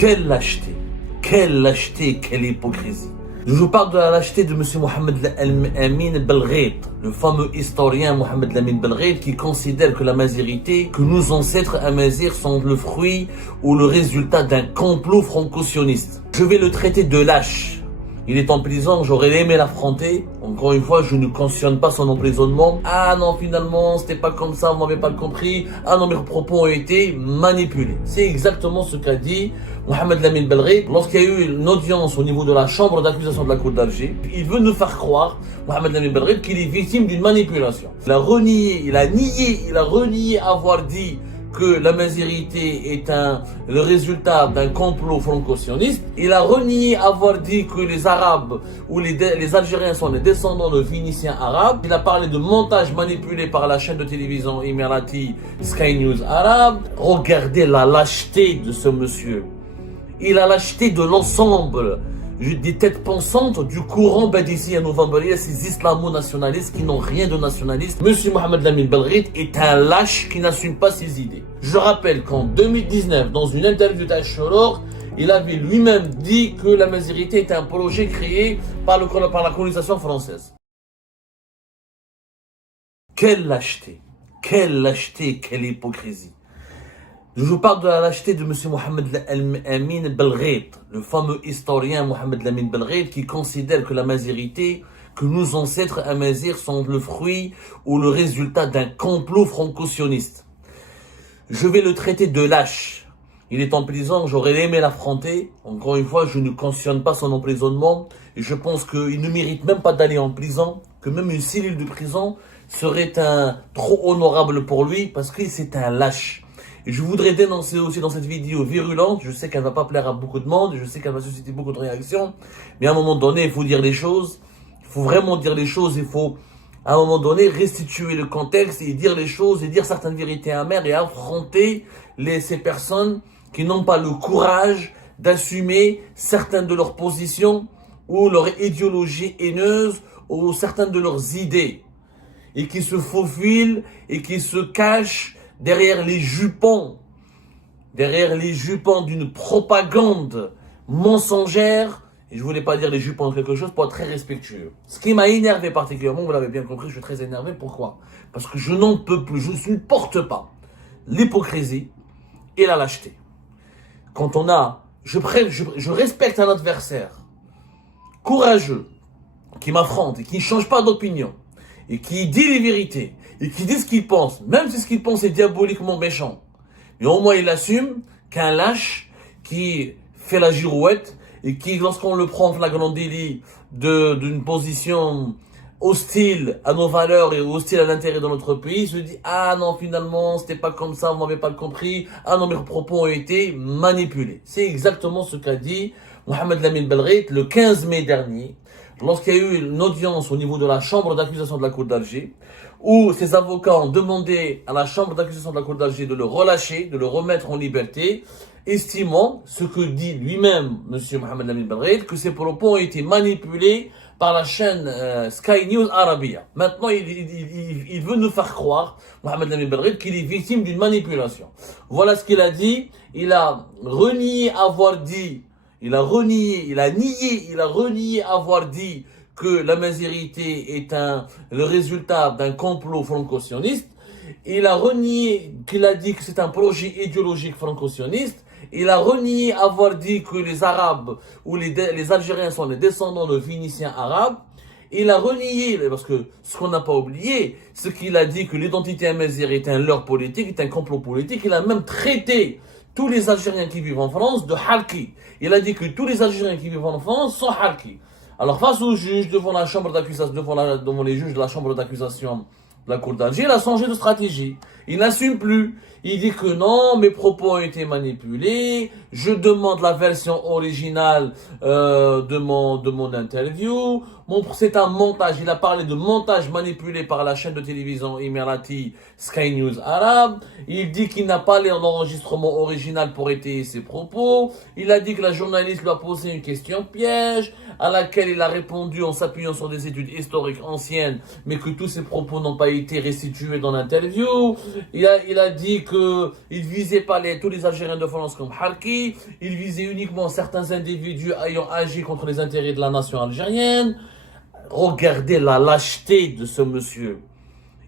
Quelle lâcheté, quelle hypocrisie. Je vous parle de la lâcheté de M. Mohamed Amin Belghait, le fameux historien Mohamed Amin Belghait qui considère que la mazirité, que nos ancêtres amazirs sont le fruit ou le résultat d'un complot franco-sioniste. Je vais le traiter de lâche. Il est en prison, j'aurais aimé l'affronter. Encore une fois, je ne cautionne pas son emprisonnement. Ah non, finalement, c'était pas comme ça, vous m'avez pas compris. Ah non, mes propos ont été manipulés. C'est exactement ce qu'a dit Mohamed Amin Belghait lorsqu'il y a eu une audience au niveau de la chambre d'accusation de la Cour d'Alger. Il veut nous faire croire, Mohamed Amin Belghait, qu'il est victime d'une manipulation. Il a renié avoir dit que la mazirité est le résultat d'un complot franco-sioniste. Il a renié avoir dit que les Arabes ou les Algériens sont les descendants de Phéniciens arabes. Il a parlé de montage manipulé par la chaîne de télévision émirati Sky News Arabe. Regardez la lâcheté de ce monsieur. Il a lâcheté de l'ensemble des têtes pensantes du courant Badissi à Novembre, ces islamo-nationalistes qui n'ont rien de nationaliste. Monsieur Mohamed Amin Belghait est un lâche qui n'assume pas ses idées. Je rappelle qu'en 2019, dans une interview d'Ashoror, il avait lui-même dit que la mazirité est un projet créé par la colonisation française. Quelle lâcheté, quelle hypocrisie. Je vous parle de la lâcheté de M. Mohamed Amin Belghait, le fameux historien Mohamed Amin Belghait qui considère que la mazirité, que nos ancêtres amazirs sont le fruit ou le résultat d'un complot franco-sioniste. Je vais le traiter de lâche. Il est en prison, j'aurais aimé l'affronter. Encore une fois, je ne cautionne pas son emprisonnement. Et je pense qu'il ne mérite même pas d'aller en prison, que même une cellule de prison serait trop honorable pour lui parce que c'est un lâche. Et je voudrais dénoncer aussi dans cette vidéo virulente, je sais qu'elle ne va pas plaire à beaucoup de monde, je sais qu'elle va susciter beaucoup de réactions, mais à un moment donné, il faut dire les choses, il faut vraiment dire les choses, il faut à un moment donné restituer le contexte et dire les choses et dire certaines vérités amères et affronter ces personnes qui n'ont pas le courage d'assumer certaines de leurs positions ou leur idéologie haineuse ou certaines de leurs idées et qui se faufilent et qui se cachent derrière les jupons d'une propagande mensongère. Et je voulais pas dire les jupons de quelque chose pour être très respectueux. Ce qui m'a énervé particulièrement, vous l'avez bien compris, je suis très énervé. Pourquoi? Parce que je n'en peux plus, je ne supporte pas l'hypocrisie et la lâcheté. Quand je respecte un adversaire courageux, qui m'affronte et qui ne change pas d'opinion, et qui dit les vérités, et qui dit ce qu'il pense, même si ce qu'il pense est diaboliquement méchant. Mais au moins il assume qu'un lâche qui fait la girouette et qui, lorsqu'on le prend en flagrant délit d'une position hostile à nos valeurs et hostile à l'intérêt de notre pays, se dit « Ah non, finalement, c'était pas comme ça, vous m'avez pas compris. Ah non, mes propos ont été manipulés. » C'est exactement ce qu'a dit Mohamed Amin Belghait le 15 mai dernier, lorsqu'il y a eu une audience au niveau de la chambre d'accusation de la Cour d'Alger, où ses avocats ont demandé à la chambre d'accusation de la Cour d'Alger de le relâcher, de le remettre en liberté, estimant, ce que dit lui-même M. Mohamed Amin Belghait, que ses propos ont été manipulés par la chaîne Sky News Arabia. Maintenant, il veut nous faire croire, Mohamed Amin Belghait, qu'il est victime d'une manipulation. Voilà ce qu'il a dit. Il a renié avoir dit, il a renié avoir dit que la mazirité est le résultat d'un complot franco-sioniste. Il a renié qu'il a dit que c'est un projet idéologique franco-sioniste. Il a renié avoir dit que les Arabes ou les Algériens sont les descendants de Phéniciens arabes. Il a renié, parce que ce qu'on n'a pas oublié, c'est qu'il a dit que l'identité amazigh est un leurre politique, est un complot politique. Il a même traité tous les Algériens qui vivent en France de Harki. Il a dit que tous les Algériens qui vivent en France sont Harki. Alors face aux juges, devant la chambre d'accusation, devant les juges de la chambre d'accusation de la Cour d'Alger, il a changé de stratégie. Il n'assume plus. Il dit que non, mes propos ont été manipulés. Je demande la version originale de mon interview. C'est un montage. Il a parlé de montage manipulé par la chaîne de télévision émirati Sky News Arabe. Il dit qu'il n'a pas l'enregistrement original pour étayer ses propos. Il a dit que la journaliste lui a posé une question piège à laquelle il a répondu en s'appuyant sur des études historiques anciennes, mais que tous ses propos n'ont pas été restitués dans l'interview. il a dit qu'il ne visait pas tous les Algériens de France comme Harki, il visait uniquement certains individus ayant agi contre les intérêts de la nation algérienne. Regardez la lâcheté de ce monsieur.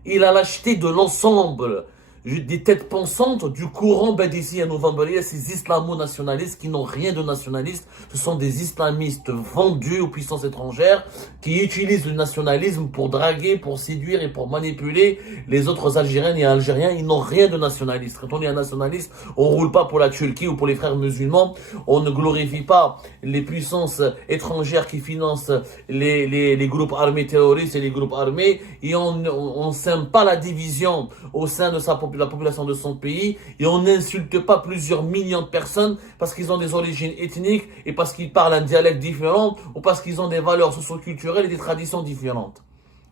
Il a lâcheté de l'ensemble des têtes pensantes du courant Badissi à novembre, ces islamo-nationalistes qui n'ont rien de nationaliste. Ce sont des islamistes vendus aux puissances étrangères qui utilisent le nationalisme pour draguer, pour séduire et pour manipuler les autres Algériennes et Algériens. Ils n'ont rien de nationaliste. Quand on est un nationaliste, on roule pas pour la Turquie ou pour les frères musulmans. On ne glorifie pas les puissances étrangères qui financent les groupes armés terroristes et les groupes armés. Et on s'aime pas la division au sein de la population de son pays, et on n'insulte pas plusieurs millions de personnes parce qu'ils ont des origines ethniques et parce qu'ils parlent un dialecte différent ou parce qu'ils ont des valeurs socio-culturelles et des traditions différentes.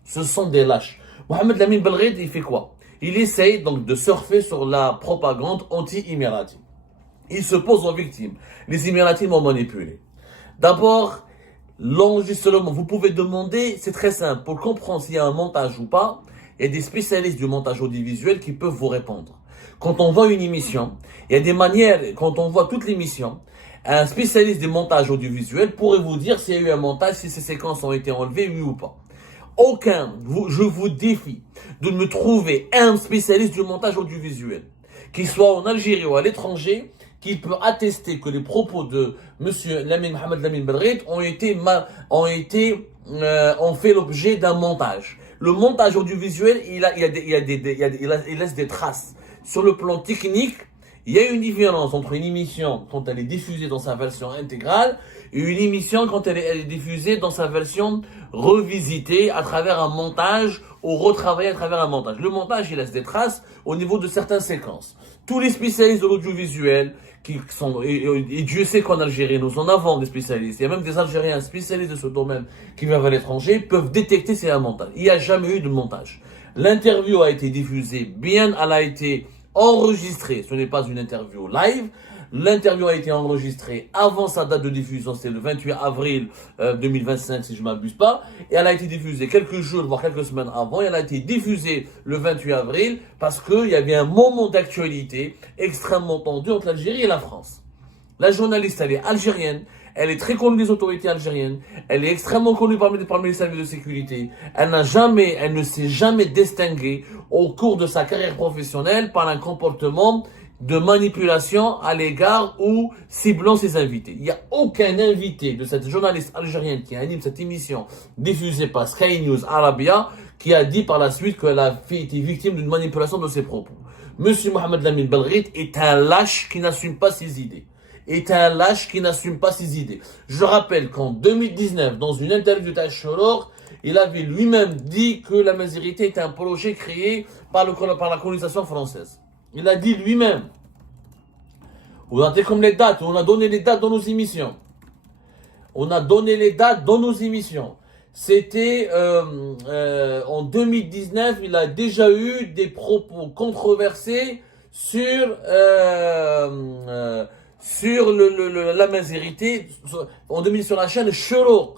Ce sont des lâches. Mohamed Lamine Belrid, il fait quoi? Il essaye donc de surfer sur la propagande anti-émirati. Il se pose aux victimes. Les Émiratis m'ont manipulé. D'abord, l'enregistrement, vous pouvez demander, c'est très simple, pour comprendre s'il y a un montage ou pas. Il y a des spécialistes du montage audiovisuel qui peuvent vous répondre. Quand on voit une émission, il y a des manières, quand on voit toute l'émission, un spécialiste du montage audiovisuel pourrait vous dire s'il y a eu un montage, si ces séquences ont été enlevées, oui ou pas. Je vous défie de me trouver un spécialiste du montage audiovisuel, qu'il soit en Algérie ou à l'étranger, qui peut attester que les propos de monsieur Mohamed Lamine Belrid ont fait l'objet d'un montage. Le montage audiovisuel, il laisse des traces. Sur le plan technique, il y a une différence entre une émission quand elle est diffusée dans sa version intégrale et une émission quand elle est diffusée dans sa version revisitée à travers un montage ou retravaillée à travers un montage. Le montage, il laisse des traces au niveau de certaines séquences. Tous les spécialistes de l'audiovisuel, et Dieu sait qu'en Algérie, nous en avons des spécialistes. Il y a même des Algériens spécialistes de ce domaine qui vivent à l'étranger, peuvent détecter si c'est un montage. Il n'y a jamais eu de montage. L'interview a été diffusée elle a été enregistrée. Ce n'est pas une interview live. L'interview a été enregistrée avant sa date de diffusion, c'est le 28 avril 2025 si je ne m'abuse pas, et elle a été diffusée quelques jours, voire quelques semaines avant, et elle a été diffusée le 28 avril parce qu'il y avait un moment d'actualité extrêmement tendu entre l'Algérie et la France. La journaliste, elle est algérienne, elle est très connue des autorités algériennes, elle est extrêmement connue parmi les services de sécurité, elle ne s'est jamais distinguée au cours de sa carrière professionnelle par un comportement de manipulation à l'égard ou ciblant ses invités. Il n'y a aucun invité de cette journaliste algérienne qui anime cette émission diffusée par Sky News Arabia qui a dit par la suite qu'elle a été victime d'une manipulation de ses propos. Monsieur Mohamed Lamine Belrid est un lâche qui n'assume pas ses idées. Je rappelle qu'en 2019, dans une interview d'Ashoror, il avait lui-même dit que la Mazirité était un projet créé par la colonisation française. Il a dit lui-même. Vous avez comme les dates, on a donné les dates dans nos émissions. C'était en 2019, il a déjà eu des propos controversés sur la Mazirité sur la chaîne Shorour.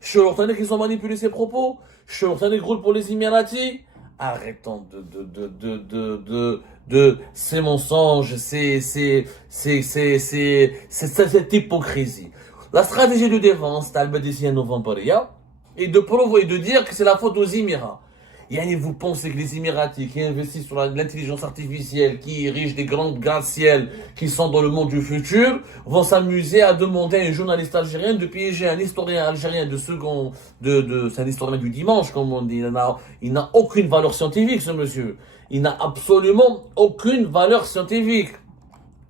Shorour, t'as dit qu'ils ont manipulé ses propos. Shorour, t'as dit qu'ils roulent pour les Émiratis. Arrêtons de ces mensonges, cette hypocrisie. La stratégie de défense d'Al-Badissi à Novembaria est de dire que c'est la faute aux Émirats. Vous pensez que les Émiratis qui investissent sur l'intelligence artificielle, qui érigent des grands gratte-ciel qui sont dans le monde du futur, vont s'amuser à demander à une journaliste algérienne de piéger un historien algérien c'est un historien du dimanche, comme on dit. Il n'a aucune valeur scientifique, ce monsieur. Il n'a absolument aucune valeur scientifique.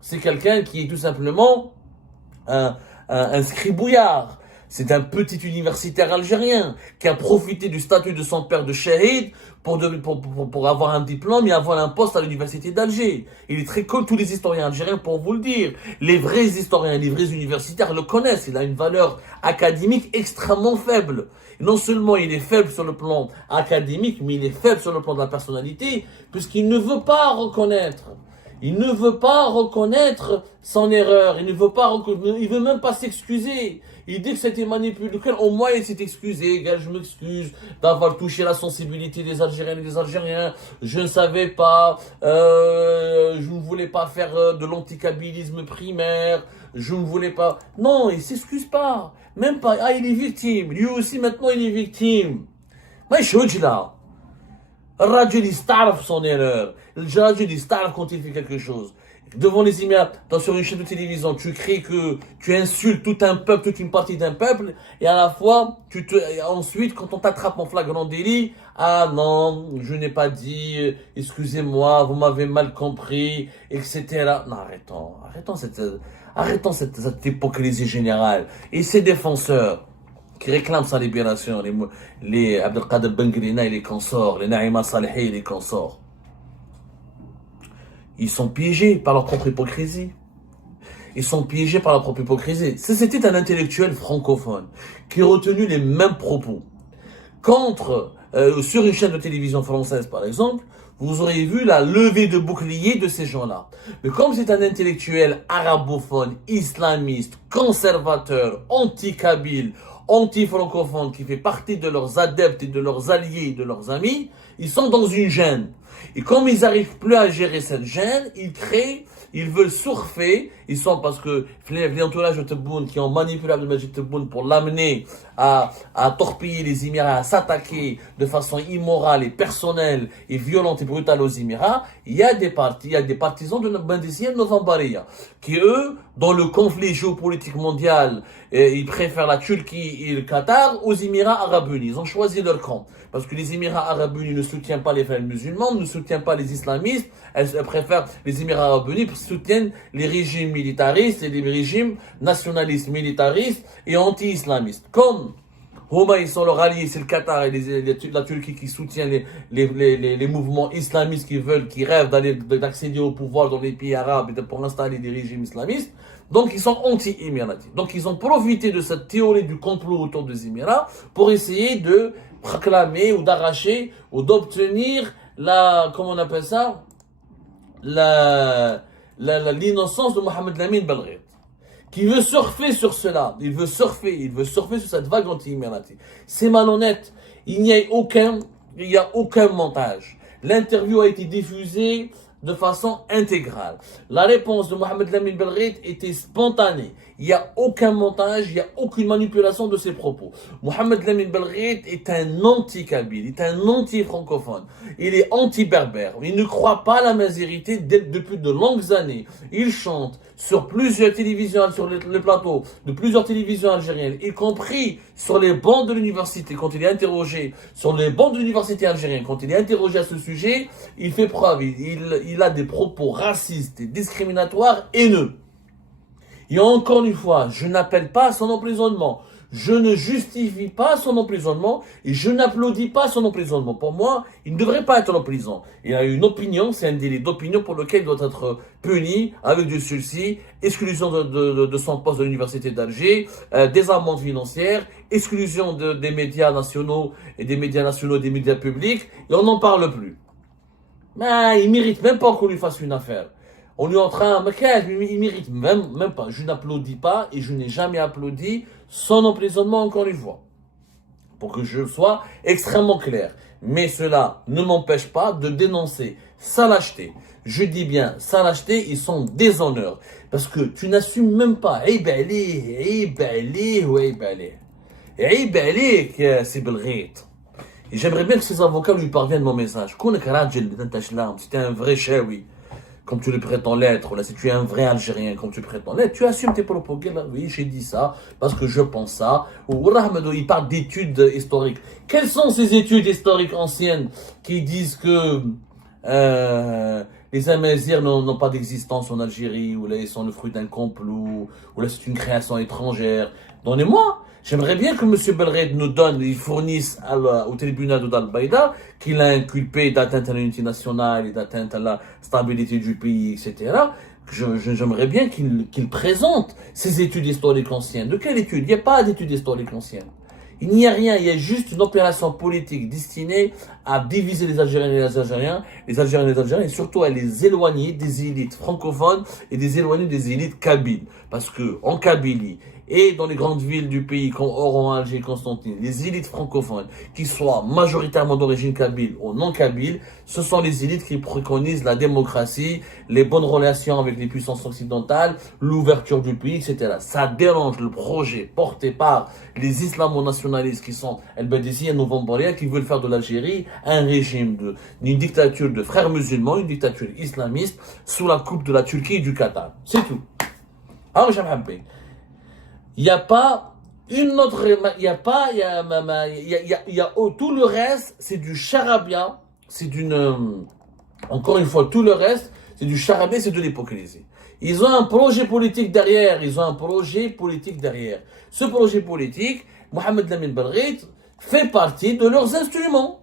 C'est quelqu'un qui est tout simplement un scribouillard. C'est un petit universitaire algérien qui a profité du statut de son père de shahid pour avoir un diplôme et avoir un poste à l'université d'Alger. Il est très connu, tous les historiens algériens pour vous le dire. Les vrais historiens, les vrais universitaires le connaissent. Il a une valeur académique extrêmement faible. Non seulement il est faible sur le plan académique, mais il est faible sur le plan de la personnalité, puisqu'il ne veut pas reconnaître. Il ne veut pas reconnaître son erreur. Il ne veut pas il veut même pas s'excuser. Il dit que c'était manipulé. Au moins, il s'est excusé. Gars, je m'excuse d'avoir touché la sensibilité des Algériennes et des Algériens. Je ne savais pas. Je ne voulais pas faire de l'anticabilisme primaire. Je ne voulais pas. Non, il s'excuse pas. Même pas. Ah, il est victime. Lui aussi, maintenant, il est victime. Mais je suis là. الراجل يستعرف son erreur. الراجل يستعرف quand il fait quelque chose. Devant les imams, sur une chaîne de télévision, tu cries que tu insultes tout un peuple, toute une partie d'un peuple, et à la fois, ensuite, quand on t'attrape en flagrant délit, ah non, je n'ai pas dit, excusez-moi, vous m'avez mal compris, etc. Non, arrêtons cette hypocrisie générale. Et ces défenseurs, qui réclament sa libération, les Abdelkader Bengrina et les consorts, les Naïma Salehi et les consorts, ils sont piégés par leur propre hypocrisie. Ils sont piégés par leur propre hypocrisie. Si c'était un intellectuel francophone qui a retenu les mêmes propos sur une chaîne de télévision française par exemple, vous auriez vu la levée de bouclier de ces gens-là. Mais comme c'est un intellectuel arabophone, islamiste, conservateur, anti-kabyle, anti-francophone, qui fait partie de leurs adeptes et de leurs alliés et de leurs amis, ils sont dans une gêne. Et comme ils n'arrivent plus à gérer cette gêne, ils veulent surfer. Ils sont parce que l'entourage de Tebboune qui ont manipulé Abdelmajid Tebboune pour l'amener à torpiller les Émirats, à s'attaquer de façon immorale et personnelle et violente et brutale aux Émirats. Il y a des partisans de Bendissien Novembaria qui eux, dans le conflit géopolitique mondial, ils préfèrent la Turquie et le Qatar aux Émirats Arabes Unis. Ils ont choisi leur camp. Parce que les Émirats Arabes Unis ne soutiennent pas les frères musulmans, ne soutiennent pas les islamistes. Elles préfèrent les Émirats Arabes Unis pour soutenir les régimes militaristes et les régimes nationalistes militaristes et anti-islamistes. Comme Homa, ils sont leurs alliés, c'est le Qatar et la Turquie qui soutient les mouvements islamistes qui rêvent d'accéder au pouvoir dans les pays arabes et pour installer des régimes islamistes. Donc, ils sont anti-émiratis. Donc, ils ont profité de cette théorie du complot autour des Émirats pour essayer de proclamer ou d'arracher ou d'obtenir comment on appelle ça, l'innocence de Mohamed Lamine Belghaït, qui veut surfer sur cela. Il veut surfer sur cette vague anti-émirati. C'est malhonnête. Il n'y a aucun montage. L'interview a été diffusée de façon intégrale. La réponse de Mohamed Lamine Belghaït était spontanée. Il n'y a aucun montage, il n'y a aucune manipulation de ses propos. Mohamed Lamine Belghaït est un anti-kabyle, il est un anti-francophone, il est anti-berbère. Il ne croit pas à la mazérité depuis de longues années. Il chante sur plusieurs télévisions, sur les plateaux de plusieurs télévisions algériennes, y compris sur les bancs de l'université, quand il est interrogé, sur les bancs de l'université algérienne, quand il est interrogé à ce sujet, il fait preuve, il a des propos racistes et discriminatoires haineux. Et encore une fois, je n'appelle pas à son emprisonnement. Je ne justifie pas son emprisonnement et je n'applaudis pas son emprisonnement. Pour moi, il ne devrait pas être en prison. Il a une opinion, c'est un délit d'opinion pour lequel il doit être puni avec du sursis, exclusion de son poste de l'université d'Alger, des amendes financières, exclusion des médias nationaux et des médias publics, et on n'en parle plus. Mais il mérite même pas qu'on lui fasse une affaire. On lui est en train, il mérite même pas. Je n'applaudis pas et je n'ai jamais applaudi son emprisonnement encore une fois. Pour que je sois extrêmement clair. Mais cela ne m'empêche pas de dénoncer sa lâcheté. Je dis bien, sa lâcheté et son déshonneur. Parce que tu n'assumes même pas. C'est Belghaït. Et j'aimerais bien que ses avocats lui parviennent mon message. C'était un vrai chaoui, comme tu le prétends l'être, là, si tu es un vrai Algérien, comme tu prétends l'être, tu assumes tes propos. Oui, j'ai dit ça, parce que je pense ça. Ou Rahmadou, il parle d'études historiques. Quelles sont ces études historiques anciennes qui disent que les Amazirs n'ont pas d'existence en Algérie, ou là, ils sont le fruit d'un complot, ou là, c'est une création étrangère? Donnez-moi. J'aimerais bien que M. Belghaït nous donne, il fournisse au tribunal de Dal-Baïda qu'il a inculpé d'atteinte à l'unité nationale et d'atteinte à la stabilité du pays, etc. J'aimerais bien qu'il présente ces études historiques anciennes. De quelle étude? Il n'y a pas d'études historiques anciennes. Il n'y a rien, il y a juste une opération politique destinée à diviser les Algériens et les Algériens, et surtout à les éloigner des élites francophones et des éloigner des élites kabyles. Parce que en Kabylie et dans les grandes villes du pays comme Oran, Alger, Constantine, les élites francophones, qui soient majoritairement d'origine kabyle ou non kabyle, ce sont les élites qui préconisent la démocratie, les bonnes relations avec les puissances occidentales, l'ouverture du pays, etc. Ça dérange le projet porté par les islamo-nationalistes qui sont El-Badissi et Novembaria, qui veulent faire de l'Algérie un régime une dictature de frères musulmans, une dictature islamiste sous la coupe de la Turquie et du Qatar. C'est tout. Alors, j'ai il n'y a pas une autre, il y a pas, tout le reste, c'est du charabia, c'est d'une, encore une fois, tout le reste, c'est du charabia, c'est de l'hypocrisie. Ils ont un projet politique derrière, Ce projet politique, Mohamed Lamine Belghit fait partie de leurs instruments,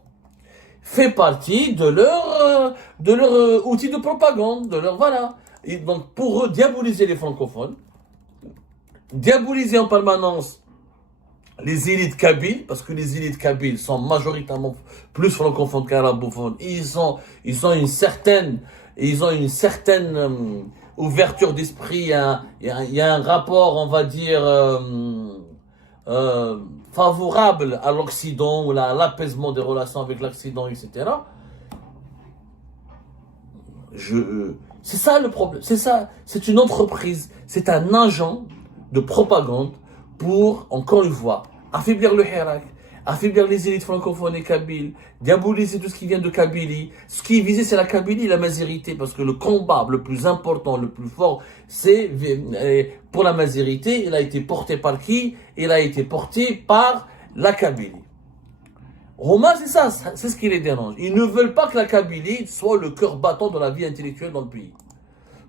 fait partie de leur outil de propagande, voilà. Et donc, pour eux, diaboliser les francophones, diaboliser en permanence les élites kabyles, parce que les élites kabyles sont majoritairement plus francophones qu'arabophones. Ils ont une certaine ouverture d'esprit. Il y a un rapport, on va dire, favorable à l'Occident ou à l'apaisement des relations avec l'Occident, etc. C'est ça le problème. C'est une entreprise, c'est un agent de propagande pour, encore une fois, affaiblir le Hirak, affaiblir les élites francophones et kabyles, diaboliser tout ce qui vient de Kabylie. Ce qui est visé, c'est la Kabylie et la Mazérité, parce que le combat le plus important, le plus fort, c'est pour la Mazérité. Il a été porté par qui? Il a été porté par la Kabylie. Roma, c'est ça, c'est ce qui les dérange. Ils ne veulent pas que la Kabylie soit le cœur battant de la vie intellectuelle dans le pays.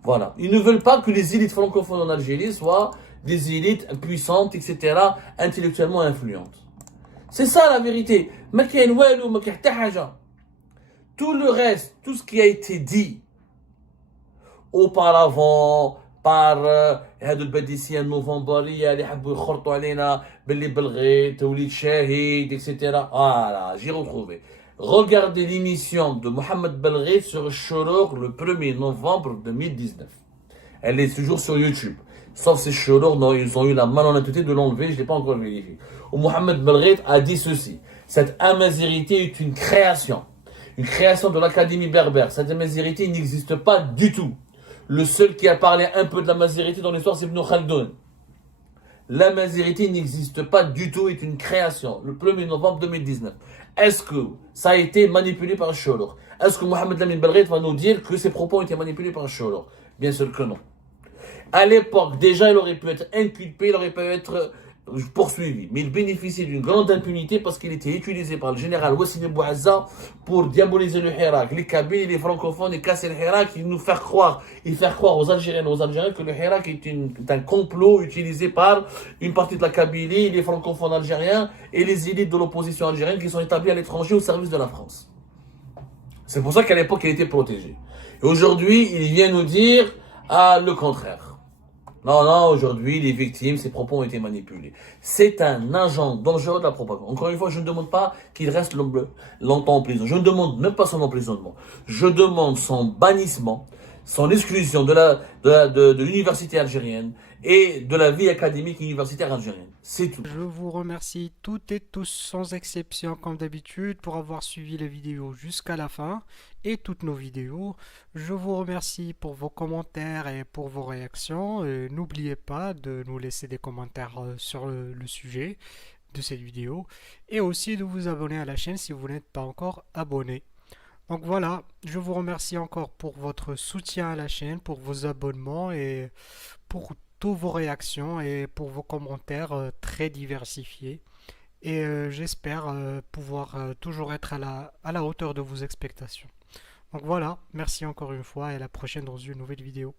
Voilà. Ils ne veulent pas que les élites francophones en Algérie soient des élites puissantes, etc., intellectuellement influentes. C'est ça la vérité. Tout le reste, tout ce qui a été dit auparavant par هادو الباديسيين النوفمبريه اللي حبوا يخرطوا علينا باللي بلغيت وليد شاهد etc. Voilà, j'ai retrouvé. Regardez l'émission de Mohamed Belghit sur Choror le 1er novembre 2019. Elle est toujours sur YouTube. Sauf ces Choror, non, ils ont eu la malhonnêteté de l'enlever, je ne l'ai pas encore vérifié. Où Mohamed Belghit a dit ceci: cette amazérité est une création de l'Académie berbère. Cette amazérité n'existe pas du tout. Le seul qui a parlé un peu de la mazérité dans l'histoire, c'est Ibn Khaldoun. La mazérité n'existe pas du tout, est une création. Le 1er novembre 2019. Est-ce que ça a été manipulé par Choror? Est-ce que Mohamed Lamine Belghit va nous dire que ses propos ont été manipulés par Choror? Bien sûr que non. À l'époque, déjà, il aurait pu être inculpé, il aurait pu être poursuivi. Mais il bénéficie d'une grande impunité parce qu'il était utilisé par le général Wassine Bouazza pour diaboliser le Hirak, les Kabyles, les francophones, et casser le Hirak, et faire croire aux Algériens que le Hirak est un complot utilisé par une partie de la Kabylie, les francophones algériens et les élites de l'opposition algérienne qui sont établis à l'étranger au service de la France. C'est pour ça qu'à l'époque, il était protégé. Et aujourd'hui, il vient nous dire le contraire. Non, aujourd'hui, les victimes, ses propos ont été manipulés. C'est un agent dangereux de la propagande. Encore une fois, je ne demande pas qu'il reste longtemps en prison. Je ne demande même pas son emprisonnement. Je demande son bannissement, son exclusion de l'université algérienne et de la vie académique universitaire algérienne. C'est tout. Je vous remercie toutes et tous sans exception comme d'habitude pour avoir suivi les vidéos jusqu'à la fin et toutes nos vidéos. Je vous remercie pour vos commentaires et pour vos réactions. N'oubliez pas de nous laisser des commentaires sur le sujet de cette vidéo et aussi de vous abonner à la chaîne si vous n'êtes pas encore abonné. Donc voilà, je vous remercie encore pour votre soutien à la chaîne, pour vos abonnements et pour toutes vos réactions et pour vos commentaires très diversifiés. Et j'espère pouvoir toujours être à la hauteur de vos expectations. Donc voilà, merci encore une fois et à la prochaine dans une nouvelle vidéo.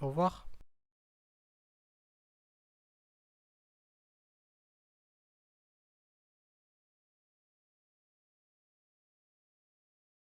Au revoir.